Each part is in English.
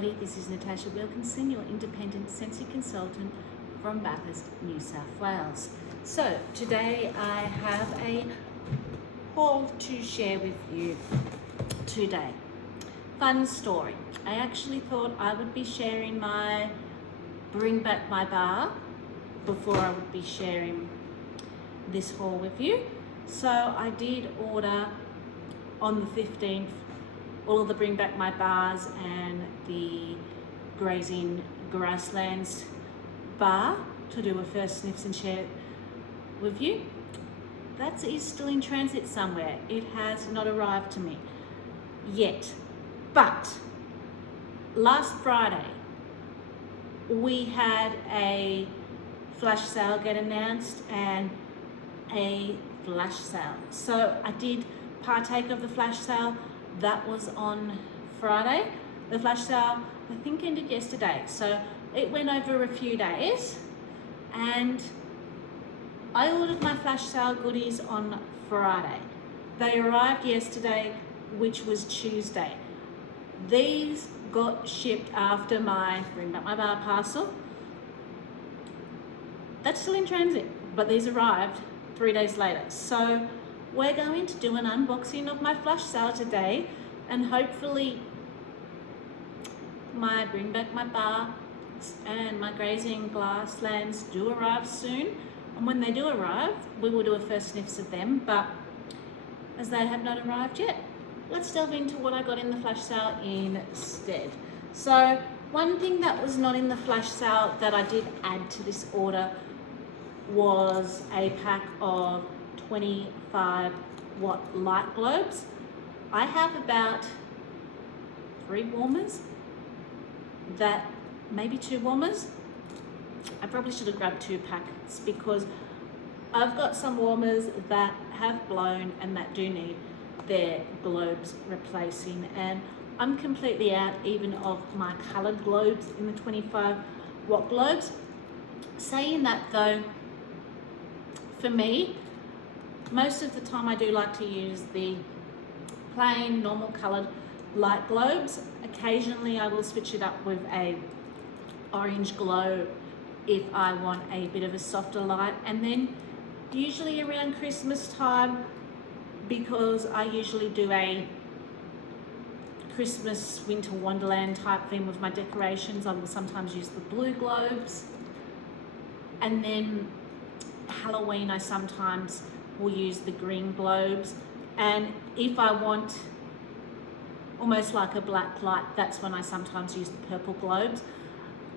everybody, this is Natasha Wilkinson, your independent Scentsy consultant from Bathurst, New South Wales. So today I have a haul to share with you today. Fun story. I actually thought I would be sharing my Bring Back My Bar before I would be sharing this haul with you. So I did order on the 15th all of the Bring Back My Bars and the Grazing Grasslands bar to do a first sniffs and share with you. That is still in transit somewhere. It has not arrived to me yet. But last Friday, we had a flash sale get announced and a flash sale. So I did partake of the flash sale. That was on Friday. The flash sale, I think, ended yesterday. So it went over a few days and I ordered my flash sale goodies on Friday. They arrived yesterday, which was Tuesday. These got shipped after my Bring Back My Bar parcel. That's still in transit, but these arrived 3 days later. So we're going to do an unboxing of my flash sale today, and hopefully my Bring Back My Bar and my Grazing Grasslands do arrive soon. And when they do arrive, we will do a first sniffs of them, but as they have not arrived yet, let's delve into what I got in the flash sale instead. So one thing that was not in the flash sale that I did add to this order was a pack of 25 watt light globes. I have about 3 warmers, maybe 2 warmers. I probably should have grabbed 2 packets because I've got some warmers that have blown and that do need their globes replacing, and I'm completely out even of my colored globes in the 25 watt globes. Saying that though, for me, most of the time I do like to use the plain normal colored light globes. Occasionally I will switch it up with a orange glow if I want a bit of a softer light. And then usually around Christmas time, because I usually do a Christmas winter wonderland type theme with my decorations, I will sometimes use the blue globes. And then Halloween I sometimes will use the green globes, and if I want almost like a black light, that's when I sometimes use the purple globes.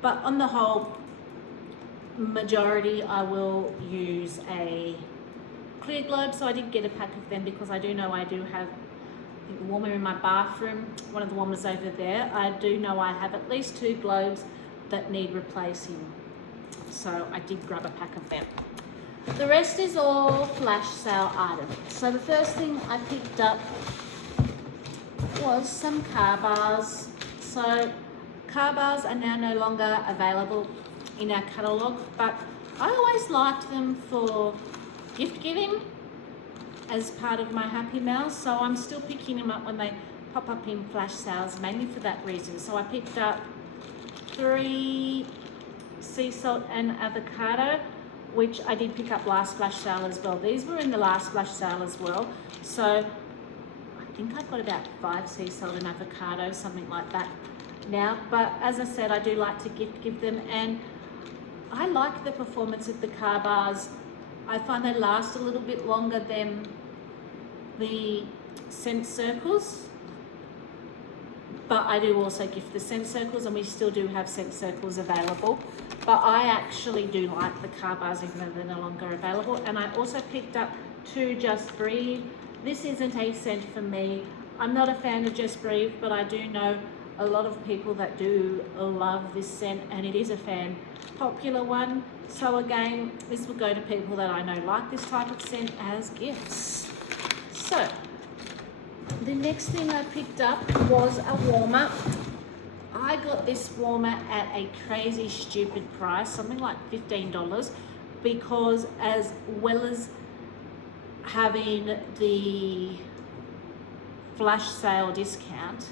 But on the whole, majority I will use a clear globe. So I did get a pack of them because I do know I do have, I think, a warmer in my bathroom, one of the warmers over there. I do know I have at least 2 globes that need replacing, so I did grab a pack of them. The rest is all flash sale items. So the first thing I picked up was some car bars. So car bars are now no longer available in our catalogue, but I always liked them for gift giving as part of my Happy Meals. So I'm still picking them up when they pop up in flash sales, mainly for that reason. So I picked up 3 sea salt and avocado, which I did pick up last flash sale as well. These were in the last flash sale as well. So I think I've got about 5 sea salt and avocado, something like that now. But as I said, I do like to give them, and I like the performance of the car bars. I find they last a little bit longer than the scent circles. But I do also gift the scent circles, and we still do have scent circles available. But I actually do like the car bars even though they're no longer available. And I also picked up 2 Just Breathe. This isn't a scent for me. I'm not a fan of Just Breathe, but I do know a lot of people that do love this scent, and it is a fan popular one. So again, this will go to people that I know like this type of scent as gifts. So the next thing I picked up was a warmer. I got this warmer at a crazy stupid price, something like $15, because as well as having the flash sale discount,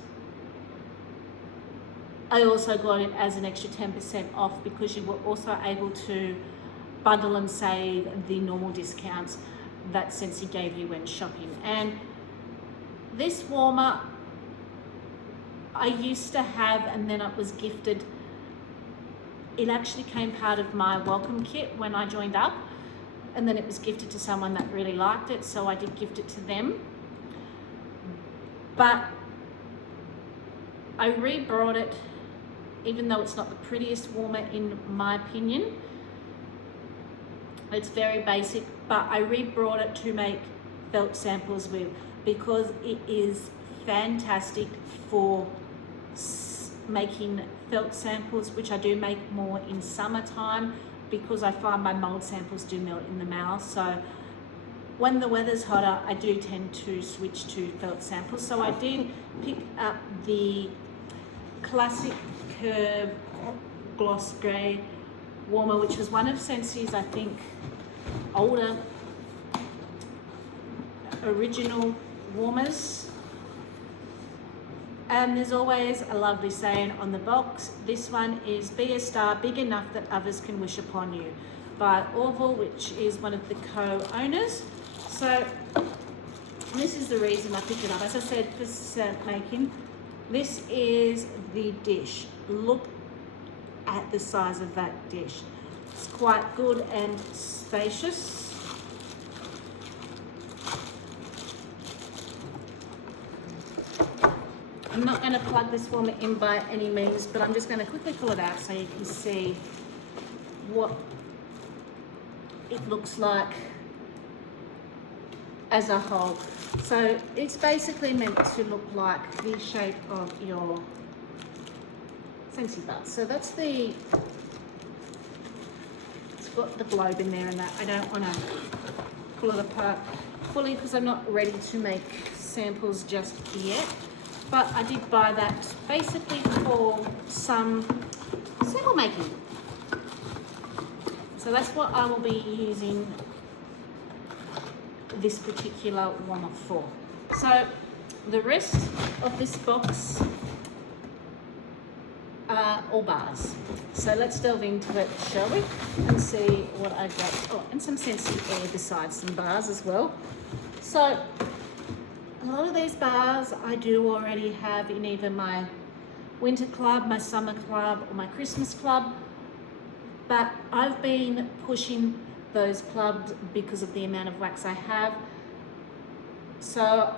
I also got it as an extra 10% off because you were also able to bundle and save the normal discounts that Scentsy gave you when shopping. And this warmer I used to have, and then it was gifted. It actually came part of my welcome kit when I joined up, and then it was gifted to someone that really liked it, so I did gift it to them. But I re-brought it, even though it's not the prettiest warmer in my opinion. It's very basic, but I re-brought it to make felt samples with, because it is fantastic for making felt samples, which I do make more in summertime because I find my mold samples do melt in the mouth. So when the weather's hotter, I do tend to switch to felt samples. So I did pick up the Classic Curve Gloss Grey warmer, which was one of Scentsy's, I think, older original warmers. And there's always a lovely saying on the box. This one is "Be a star big enough that others can wish upon you," by Orville, which is one of the co-owners. So this is the reason I picked it up. As I said, for scent making, this is the dish. Look at the size of that dish. It's quite good and spacious. I'm not going to plug this warmer in by any means, but I'm just going to quickly pull it out so you can see what it looks like as a whole. So it's basically meant to look like the shape of your Scentsy bar. So that's the, it's got the globe in there and that. I don't want to pull it apart fully because I'm not ready to make samples just yet. But I did buy that basically for some sample making. So that's what I will be using this particular warmer for. So the rest of this box are all bars. So let's delve into it, shall we? And see what I've got. Oh, and some Scentsy air besides some bars as well. So a lot of these bars I do already have in either my winter club, my summer club, or my Christmas club, but I've been pushing those clubs because of the amount of wax I have. So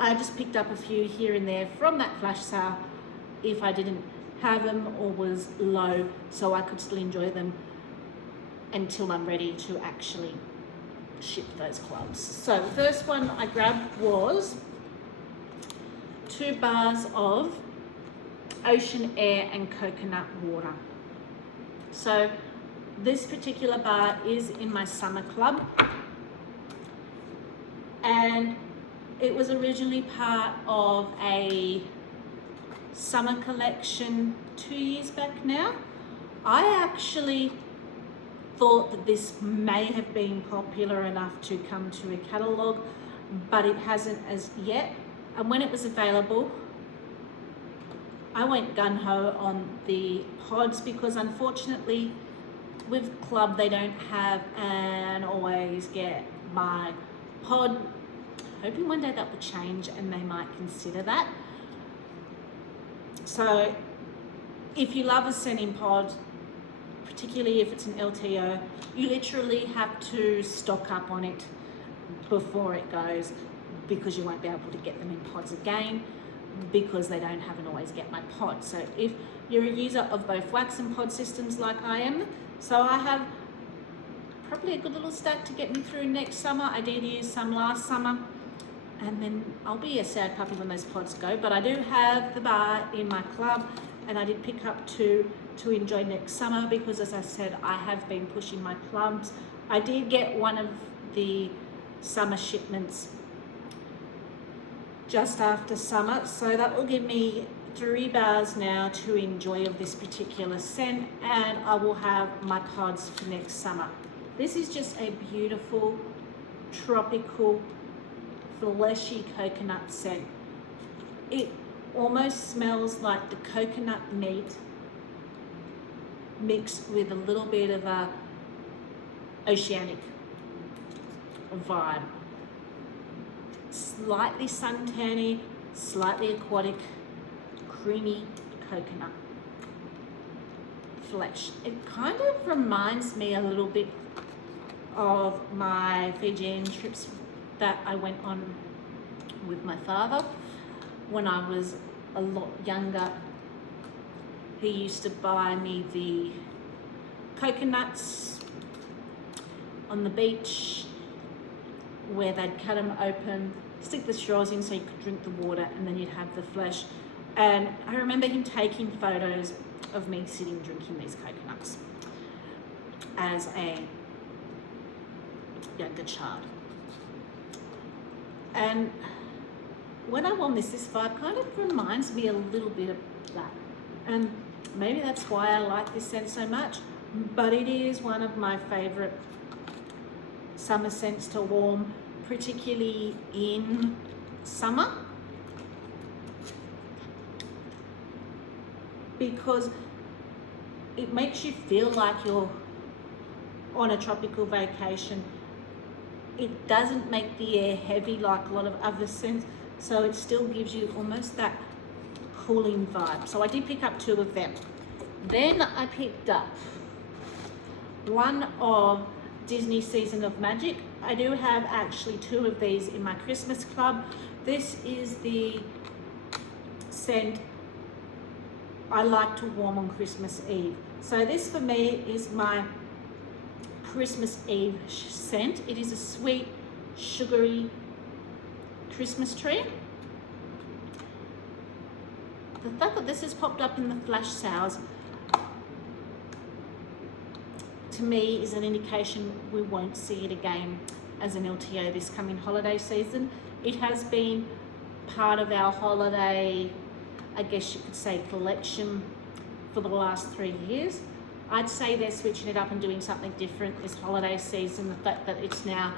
I just picked up a few here and there from that flash sale if I didn't have them or was low, so I could still enjoy them until I'm ready to actually ship those clubs. So the first one I grabbed was 2 bars of ocean air and coconut water. So this particular bar is in my summer club, and it was originally part of a summer collection 2 years back now. I actually thought that this may have been popular enough to come to a catalogue, but it hasn't as yet. And when it was available, I went gung-ho on the pods because unfortunately with club they don't have and always get my pod. Hoping one day that will change and they might consider that. So if you love a scent in pod, particularly if it's an LTO, you literally have to stock up on it before it goes, because you won't be able to get them in pods again because they don't have and always get my pod. So if you're a user of both wax and pod systems like I am, so I have probably a good little stack to get me through next summer. I did use some last summer, and then I'll be a sad puppy when those pods go, but I do have the bar in my club, and I did pick up 2 to enjoy next summer because, as I said, I have been pushing my clubs. I did get one of the summer shipments just after summer, so that will give me 3 bars now to enjoy of this particular scent, and I will have my pods for next summer. This is just a beautiful tropical fleshy coconut scent. It almost smells like the coconut meat mixed with a little bit of a oceanic vibe. Slightly suntanny, slightly aquatic, creamy coconut flesh. It kind of reminds me a little bit of my Fijian trips that I went on with my father when I was a lot younger. He used to buy me the coconuts on the beach where they'd cut them open, stick the straws in so you could drink the water, and then you'd have the flesh. And I remember him taking photos of me sitting drinking these coconuts as a younger child. And when I warm this vibe kind of reminds me a little bit of that. And maybe that's why I like this scent so much, but it is one of my favorite summer scents to warm, particularly in summer, because it makes you feel like you're on a tropical vacation. It doesn't make the air heavy like a lot of other scents, so it still gives you almost that cooling vibe. So I did pick up 2 of them. Then I picked up one of Disney Season of Magic. I do have actually 2 of these in my Christmas club. This is the scent I like to warm on Christmas Eve. So this for me is my Christmas Eve scent. It is a sweet, sugary Christmas tree. The fact that this has popped up in the flash sales to me is an indication we won't see it again as an LTO this coming holiday season. It has been part of our holiday, I guess you could say, collection for the last 3 years. I'd say they're switching it up and doing something different this holiday season. The fact that it's now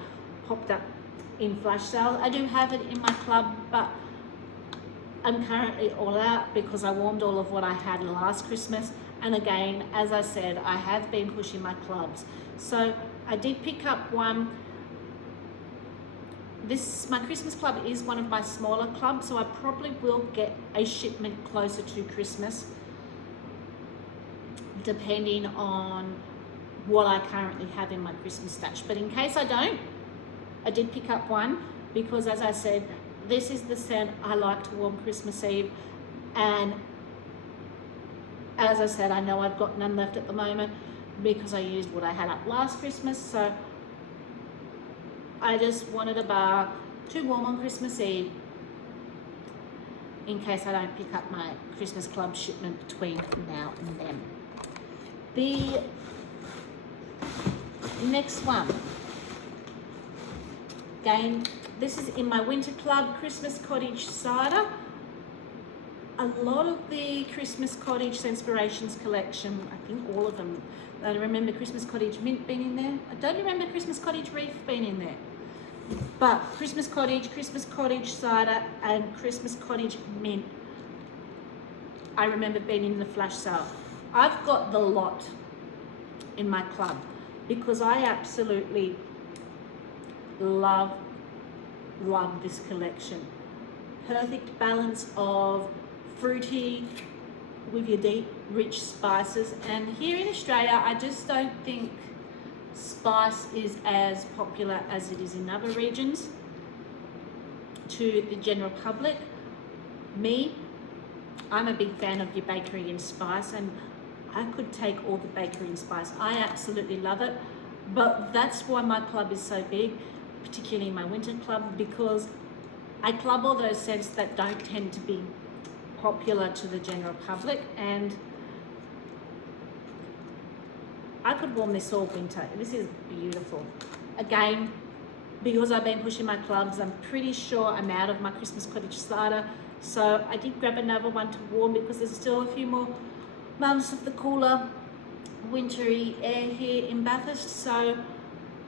popped up in flash sales. I do have it in my club, but I'm currently all out because I warmed all of what I had last Christmas. And again, as I said, I have been pushing my clubs. So I did pick up one. My Christmas club is one of my smaller clubs, so I probably will get a shipment closer to Christmas, depending on what I currently have in my Christmas stash. But in case I don't, I did pick up one because, as I said, this is the scent I like to warm Christmas Eve. And as I said, I know I've got none left at the moment because I used what I had up last Christmas. So I just wanted a bar to warm on Christmas Eve in case I don't pick up my Christmas club shipment between now and then. The next one, again, this is in my winter club, Christmas Cottage Cider. A lot of the Christmas Cottage Scentsspirations collection, I think all of them, I remember Christmas Cottage Mint being in there. I don't remember Christmas Cottage Reef being in there. But Christmas Cottage Cider, and Christmas Cottage Mint, I remember being in the flash sale. I've got the lot in my club because I absolutely love this collection. Perfect balance of fruity with your deep, rich spices. And here in Australia, I just don't think spice is as popular as it is in other regions to the general public. I'm a big fan of your bakery and spice, and I could take all the bakery and spice. I absolutely love it, but that's why my club is so big, particularly my winter club, because I club all those scents that don't tend to be popular to the general public, and I could warm this all winter. This is beautiful. Again, because I've been pushing my clubs, I'm pretty sure I'm out of my Christmas Cottage Cider. So I did grab another one to warm because there's still a few more months of the cooler, wintry air here in Bathurst. So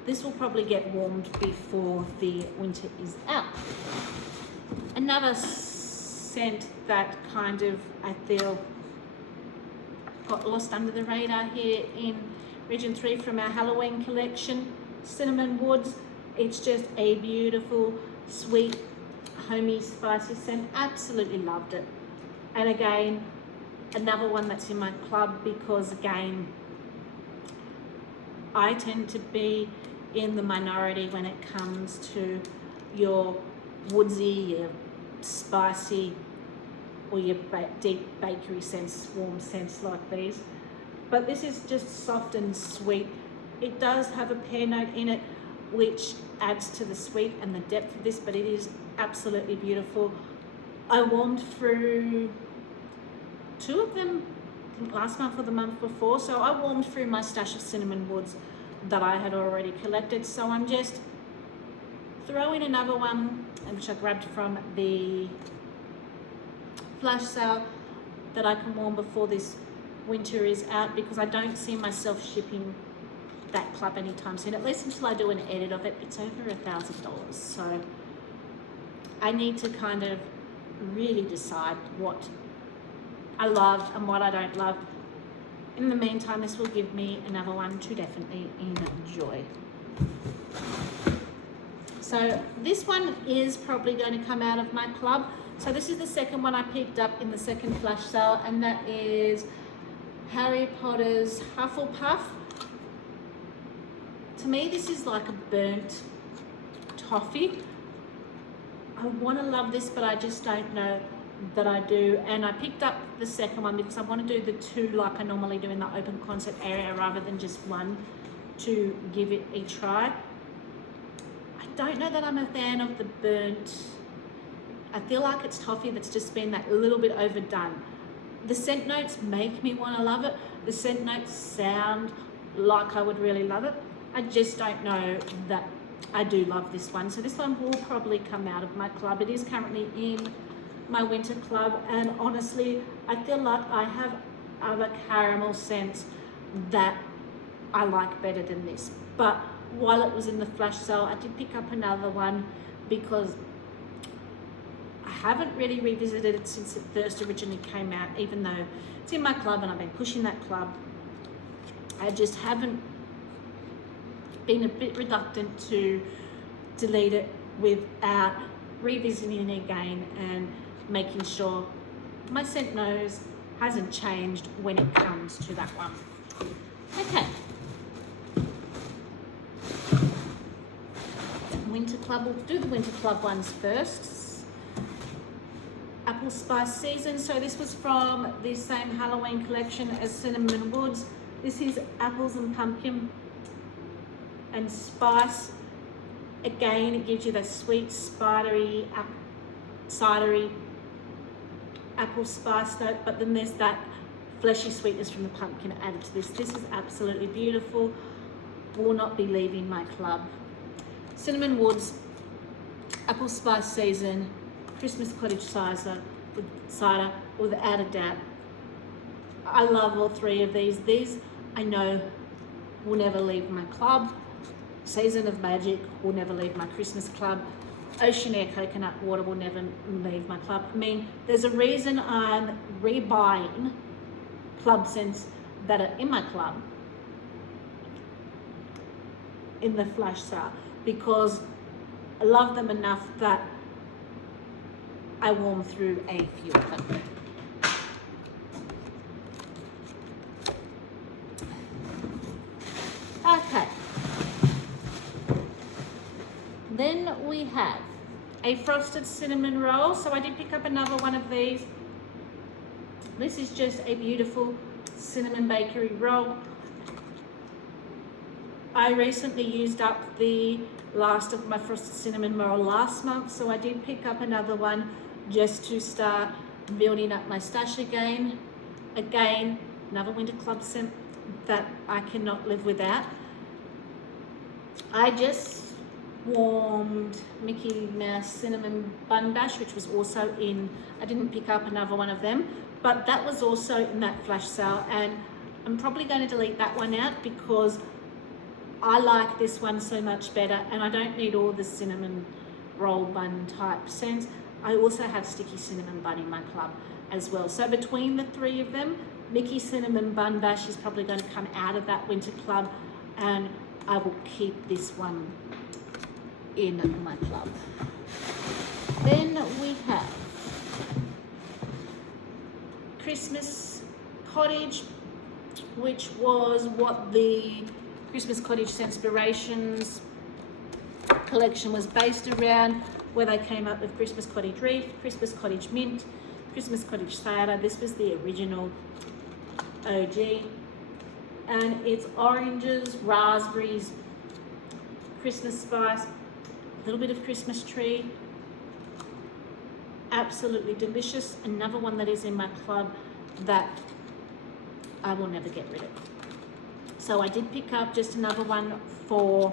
this will probably get warmed before the winter is out. Another scent that kind of, I feel, got lost under the radar here in Region 3 from our Halloween collection, Cinnamon Woods. It's just a beautiful, sweet, homey, spicy scent. Absolutely loved it. And again, another one that's in my club because, again, I tend to be in the minority when it comes to your woodsy, your spicy, or your deep bakery scents, warm scents like these. But this is just soft and sweet. It does have a pear note in it, which adds to the sweet and the depth of this, but it is absolutely beautiful. I warmed through 2 of them, I think last month or the month before, so I warmed through my stash of Cinnamon Woods that I had already collected. So I'm just throwing another one, which I grabbed from the flash sale, that I can warm before this winter is out, because I don't see myself shipping that club anytime soon, at least until I do an edit of it. It's over $1,000, so I need to kind of really decide what I love and what I don't love. In the meantime, this will give me another one to definitely enjoy. So this one is probably going to come out of my club. So this is the second one I picked up in the second flash sale, and that is Harry Potter's Hufflepuff. To me, this is like a burnt toffee. I want to love this, but I just don't know that I do. And I picked up the second one because I want to do the 2 like I normally do in the open concept area, rather than just one, to give it a try. I don't know that I'm a fan of the burnt. I feel like it's toffee that's just been that little bit overdone. The scent notes make me want to love it. The scent notes sound like I would really love it. I just don't know that I do love this one. So this one will probably come out of my club. It is currently in my winter club, and honestly, I feel like I have other caramel scents that I like better than this. But while it was in the flash sale, I did pick up another one because I haven't really revisited it since it first originally came out, even though it's in my club and I've been pushing that club. I just haven't been a bit reluctant to delete it without revisiting it again and making sure my scent nose hasn't changed when it comes to that one. Okay. Winter Club, we'll do the Winter Club ones first. Apple Spice Season. So this was from the same Halloween collection as Cinnamon Woods. This is apples and pumpkin and spice. Again, it gives you that sweet, cidery apple spice note, but then there's that fleshy sweetness from the pumpkin added to this. This is absolutely beautiful. Will not be leaving my club. Cinnamon Woods, Apple Spice Season, Christmas Cottage cider, without a doubt. I love all 3 of these. These I know will never leave my club. Season of Magic will never leave my Christmas club. Ocean Air Coconut Water will never leave my club. I mean, there's a reason I'm rebuying club scents that are in my club in the flash sale, because I love them enough that I warm through a few of them. Okay. Then we have a frosted cinnamon roll. So I did pick up another one of these. This is just a beautiful cinnamon bakery roll. I recently used up the last of my frosted cinnamon roll last month, so I did pick up another one just to start building up my stash again. Again, another winter club scent that I cannot live without. I just warmed Mickey Mouse Cinnamon Bun Bash, which was also in, I didn't pick up another one of them, but that was also in that flash sale, and I'm probably going to delete that one out because I like this one so much better, and I don't need all the cinnamon roll bun type scents. I also have Sticky Cinnamon Bun in my club as well. So between the three of them, Mickey Cinnamon Bun Bash is probably going to come out of that winter club, and I will keep this one in my club. Then we have Christmas Cottage, which was what the Christmas Cottage Scentsbirations collection was based around, where they came up with Christmas Cottage Reef, Christmas Cottage Mint, Christmas Cottage Cider. This was the original OG. And it's oranges, raspberries, Christmas spice, a little bit of Christmas tree. Absolutely delicious. Another one that is in my club that I will never get rid of. So I did pick up just another one for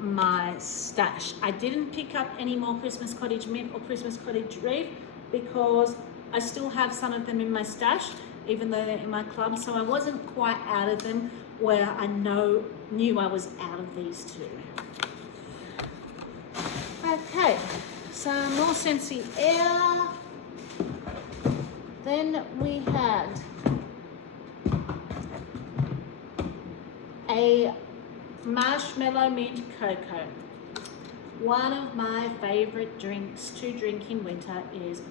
my stash. I didn't pick up any more Christmas Cottage Mint or Christmas Cottage Reef because I still have some of them in my stash, even though they're in my club. So I wasn't quite out of them where I knew I was out of these two. Okay, some more Scentsy Air. Then we had a marshmallow mint cocoa. One of my favorite drinks to drink in winter is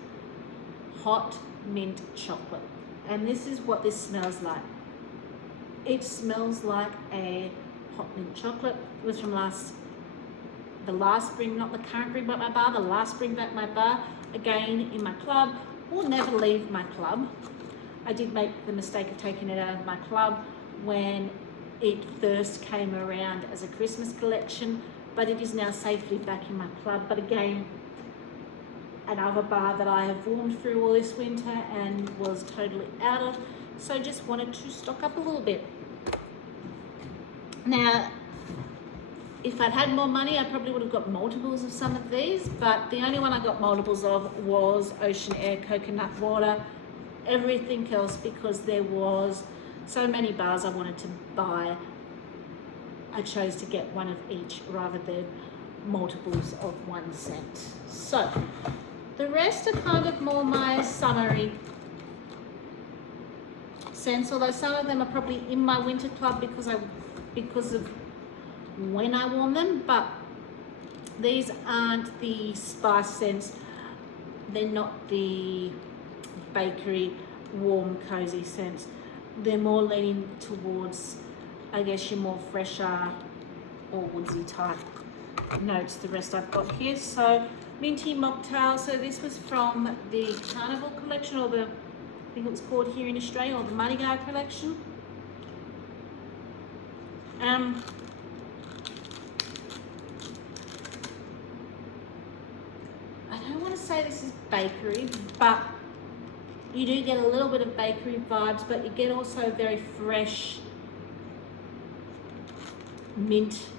hot mint chocolate. And this is what this smells like. It smells like a hot mint chocolate. It was from the last spring, not the current bring back my bar, the last bring back my bar, again in my club. Will never leave my club. I did make the mistake of taking it out of my club when it first came around as a Christmas collection, but it is now safely back in my club. But again, another bar that I have warmed through all this winter and was totally out of, so just wanted to stock up a little bit. Now, if I'd had more money, I probably would have got multiples of some of these, but the only one I got multiples of was Ocean Air Coconut Water. Everything else, because there was so many bars I wanted to buy, I chose to get one of each rather than multiples of 1 cent. So the rest are kind of more my summery scents, although some of them are probably in my winter club because of when I warm them, but these aren't the spice scents. They're not the bakery warm cozy scents. They're more leaning towards, I guess, your more fresher or woodsy type notes. The rest I've got here. So minty mocktail. So this was from the Carnival collection, or I think it was called here in Australia, or the Mardi Gras collection. I don't want to say this is bakery, but you do get a little bit of bakery vibes, but you get also very fresh mint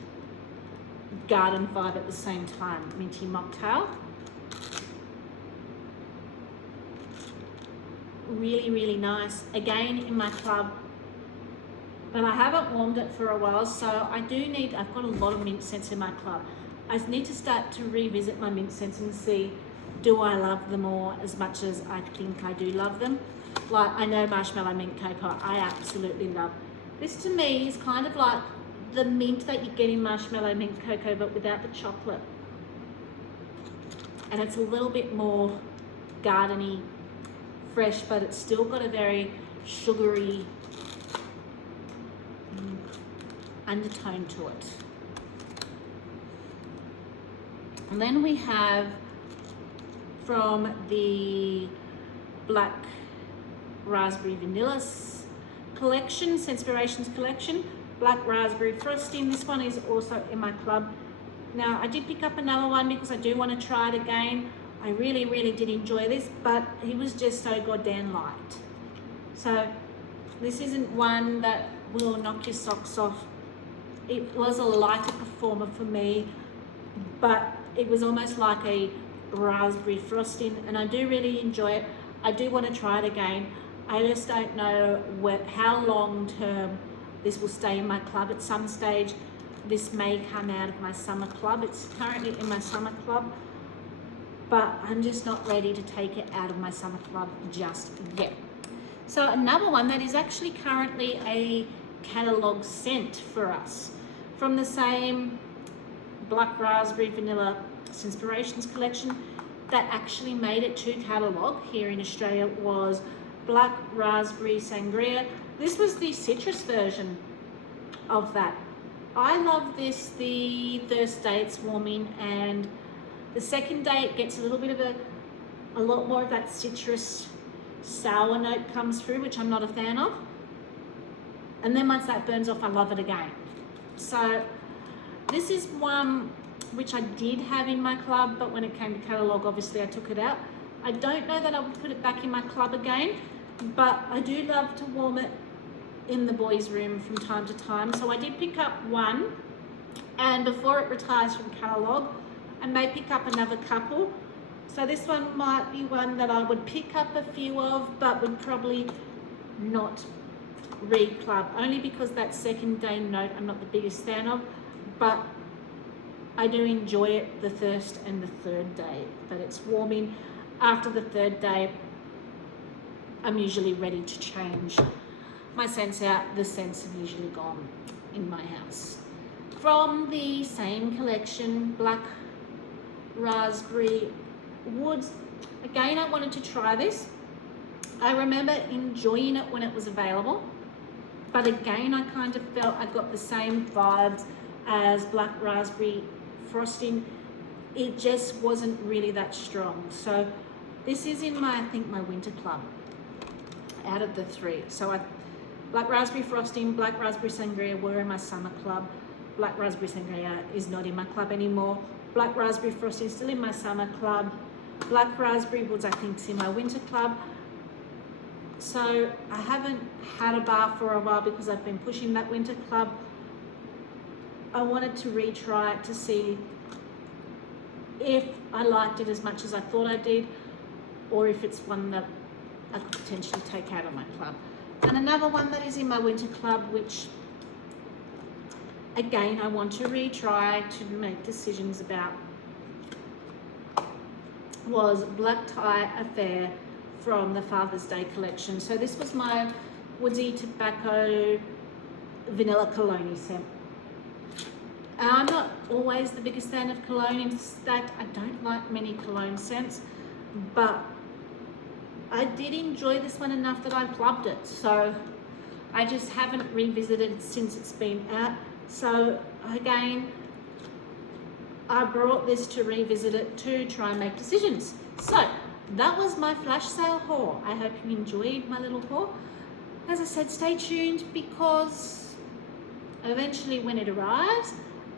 garden vibe at the same time. Minty mocktail. Really, really nice. Again, in my club, but I haven't warmed it for a while, so I've got a lot of mint scents in my club. I need to start to revisit my mint scents and see, do I love them all as much as I think I do love them? Like, I know Marshmallow Mint Cocoa, I absolutely love. This to me is kind of like the mint that you get in Marshmallow Mint Cocoa, but without the chocolate. And it's a little bit more gardeny, fresh, but it's still got a very sugary undertone to it. And then we have from the Black Raspberry Vanilla collection, Scentsbirations collection, Black Raspberry Frosting. This one is also in my club. Now, I did pick up another one because I do want to try it again. I really, really did enjoy this, but it was just so goddamn light. So this isn't one that will knock your socks off. It was a lighter performer for me, but it was almost like a raspberry frosting, and I do really enjoy it. I do want to try it again. I just don't know how long term this will stay in my club. At some stage, this may come out of my summer club. It's currently in my summer club. but I'm just not ready to take it out of my summer club just yet. So another one that is actually currently a catalogue scent for us from the same Black Raspberry Vanilla Inspirations collection that actually made it to catalogue here in Australia was Black Raspberry Sangria. This was the citrus version of that. I love this. The first day it's warming, and the second day it gets a little bit of a lot more of that citrus sour note comes through, which I'm not a fan of. And then once that burns off, I love it again. So this is one which I did have in my club, but when it came to catalogue, obviously I took it out. I don't know that I would put it back in my club again, but I do love to warm it in the boys' room from time to time. So I did pick up one, and before it retires from catalogue, I may pick up another couple. So this one might be one that I would pick up a few of, but would probably not re-club, only because that second day note I'm not the biggest fan of, but I do enjoy it the first and the third day that it's warming. After the third day, I'm usually ready to change my scents out. The scents have usually gone in my house. From the same collection, Black Raspberry Woods. Again, I wanted to try this. I remember enjoying it when it was available, but again, I kind of felt I got the same vibes as Black Raspberry Frosting. It just wasn't really that strong. So this is in my, I think, my winter club out of the three. So Black Raspberry Frosting, Black Raspberry Sangria were in my summer club. Black Raspberry Sangria is not in my club anymore. Black Raspberry Frosting is still in my summer club. Black Raspberry Woods, I think, is in my winter club. So I haven't had a bar for a while because I've been pushing that winter club. I wanted to retry it to see if I liked it as much as I thought I did, or if it's one that I could potentially take out of my club. And another one that is in my winter club, which again I want to retry to make decisions about, was Black Tie Affair from the Father's Day collection. So this was my Woodsy Tobacco Vanilla Cologne scent. I'm not always the biggest fan of cologne. In fact, I don't like many cologne scents, but I did enjoy this one enough that I clubbed it. So I just haven't revisited since it's been out. So again, I brought this to revisit it to try and make decisions. So that was my flash sale haul. I hope you enjoyed my little haul. As I said, stay tuned, because eventually when it arrives,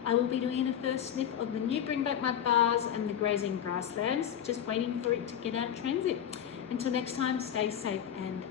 I will be doing a first sniff of the new Bring Back My Bars and the Grazing Grasslands, just waiting for it to get out of transit. Until next time, stay safe and